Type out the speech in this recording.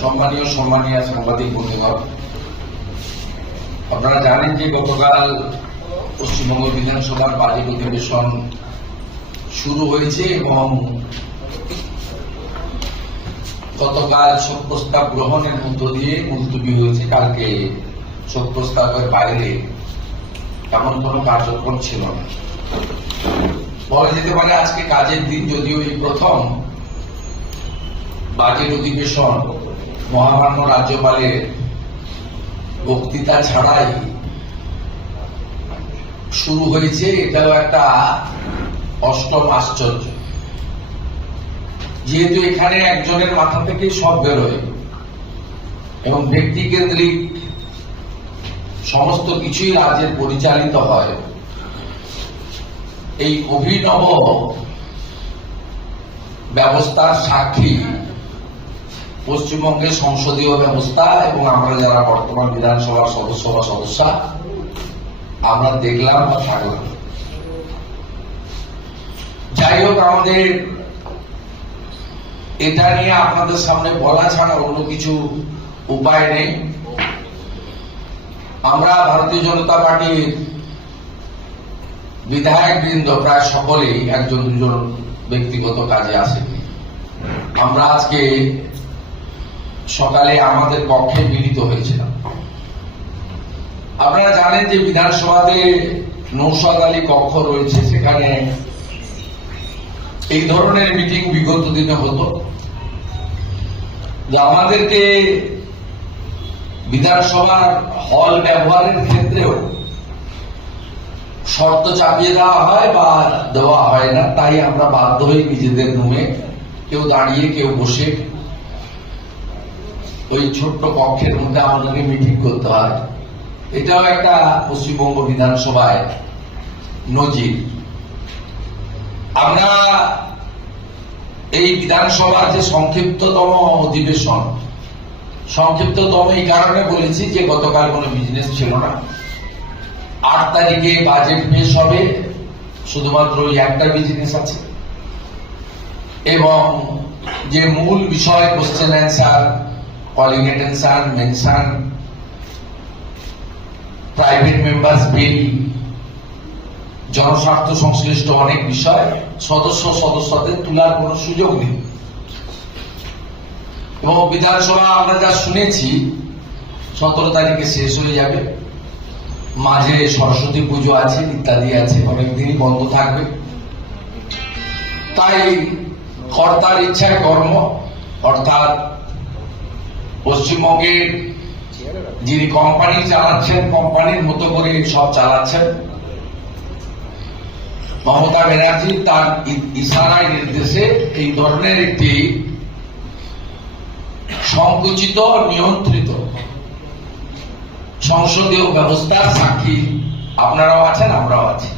সম্মানীয় সম্মানীয় সাংবাদিক বন্ধুগণ আপনারা জানেন যে গতকাল পশ্চিমবঙ্গ বিধানসভার বাজেট অধিবেশন শুরু হয়েছে এবং গতকাল শোক প্রস্তাব গ্রহণের মধ্য দিয়ে মুলতবি হয়েছে। কালকে শোক প্রস্তাবের বাইরে এমন কোনো কার্যক্রম ছিল না। বলা যেতে পারে আজকে কাজের দিন যদিও এই প্রথম বাজেট অধিবেশন, মহামান্য রাজ্যপালের বক্তৃতা ছাড়াই শুরু হয়েছে। এটাও একটা অষ্টম আশ্চর্য। যেহেতু এখানে একজনের মাথা থেকে সব বেরোয় এবং ব্যক্তি কেন্দ্রিক সমস্ত কিছুই রাজ্যের পরিচালিত হয়, এই অভিনব ব্যবস্থার সাক্ষী পশ্চিমবঙ্গের সংসদীয় ব্যবস্থা এবং আমরা যারা বর্তমান বিধানসভার সদস্য বা সদস্যা, আমরা দেখলাম বা থাকলাম। যাই হোক, আমাদের এটা নিয়ে আপনাদের সামনে বলা ছাড়া অন্য কিছু উপায় নেই। আমরা ভারতীয় জনতা পার্টির বিধায়ক বৃন্দ প্রায় সকলেই একজন দুজন ব্যক্তিগত কাজে আসেন। আমরা আজকে সকালে আমাদের পক্ষে মিলিত হয়েছিলাম। আপনারা জানেন যে বিধানসভাতে নৌসাদ আলী কক্ষ রয়েছে, সেখানে এই ধরনের মিটিং বিগত দিনে হতো। যে আমাদেরকে বিধানসভার হল ব্যবহারের ক্ষেত্রেও শর্ত চাপিয়ে দেওয়া হয় বা দেওয়া হয় না, তাই আমরা বাধ্য হই নিজেদের রুমে কেউ দাঁড়িয়ে, কেউ বসে ওই ছোট্ট কক্ষের মধ্যে আমাদেরকে মিটিং করতে হয়। এটাও একটা পশ্চিমবঙ্গ বিধানসভায় নজির। আমরা এই বিধানসভার যে সংক্ষিপ্ততম অধিবেশন, সংক্ষিপ্ততম এই কারণে বলেছি যে গতকাল কোনো বিজনেস ছিল না। আট তারিখে বাজেট পেশ হবে, শুধুমাত্র ওই একটা বিজনেস আছে। এবং যে মূল বিষয় question answer calling attention mention private members bill জনস্বার্থ সংশ্লিষ্ট অনেক বিষয়, সদস্য সদস্যদের তোলার কোনো সুযোগ নেই। এবং বিধানসভা আমরা যা শুনেছি, সতেরো তারিখে শেষ হয়ে যাবে। মাঝে সরস্বতী পুজো আছে, ইত্যাদি আছে, অনেকদিনই বন্ধ থাকবে। তাই কর্তার ইচ্ছায় কর্ম, অর্থাৎ পশ্চিমবঙ্গের যিনি কোম্পানি চালাচ্ছেন কোম্পানির মতো করে সব চালাচ্ছেন, মমতা ব্যানার্জি তার ইশারায় নির্দেশে এই ধরনের একটি সংকুচিত, নিয়ন্ত্রিত সংসদীয় ব্যবস্থার সাক্ষী আপনারাও আছেন, আমরাও আছি।